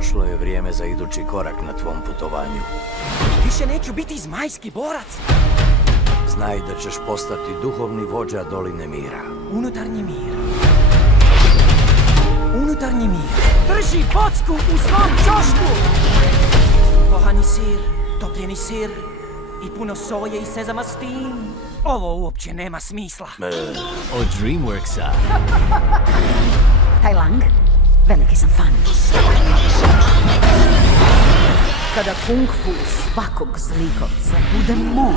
Došlo je vrijeme za idući korak na tvom putovanju. Više neću biti zmajski borac. Znaj da ćeš postati duhovni vođa Doline Mira. Unutarnji mir. Unutarnji mir. Drži bocku u svom ćošku. Pohani sir, topljeni sir i puno soje i sezama s tim. Ovo uopće nema smisla. Od Dreamworksa. Tai Lang, veliki sam fan. Kada kung fu svakog zlikovca bude moj,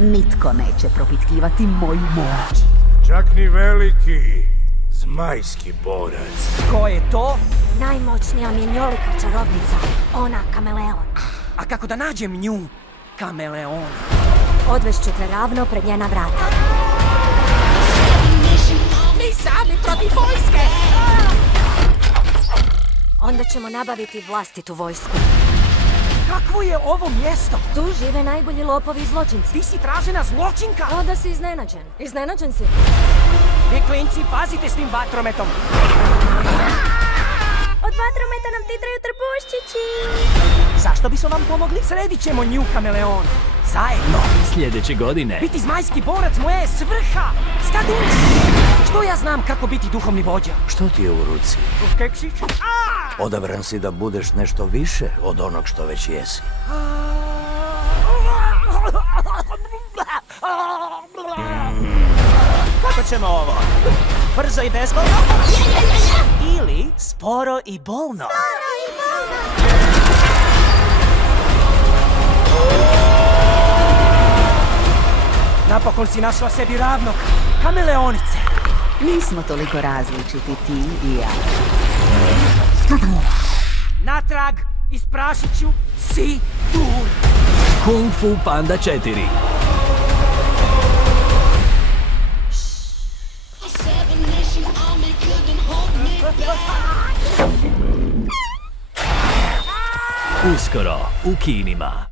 nitko neće propitkivati moju moć. Čak ni veliki zmajski borac. Ko je to? Najmoćnija mjenjolika čarobnica, ona kameleon. A kako da nađem nju, kameleon? Odvešću te ravno pred njena vrata. Mi sami protiv vojske! Onda ćemo nabaviti vlastitu vojsku. Kakvo je ovo mjesto? Tu žive najbolji lopovi i zločinci. Ti si tražena zločinka? O, da si iznenađen. Iznenađen si. Vi klinci, pazite s tim vatrometom. Od vatrometa nam titraju trbuščići. Zašto bismo vam pomogli? Sredit ćemo nju, kameleon. Zajedno. Sljedeće godine. Biti zmajski borac moja je svrha. Skadiš? Što ja znam kako biti duhovni vođa? Što ti je u ruci? Keksić? Odabran si da budeš nešto više od onog što već jesi. Kako ćemo ovo? Brzo i bezbolno? Ili sporo i bolno? Napokon si našla sebi ravnog, kameleonice. Nismo toliko različiti ti i ja. Natrag, isprašit ću si dur. Kung Fu Panda 4. Uskoro u kinima.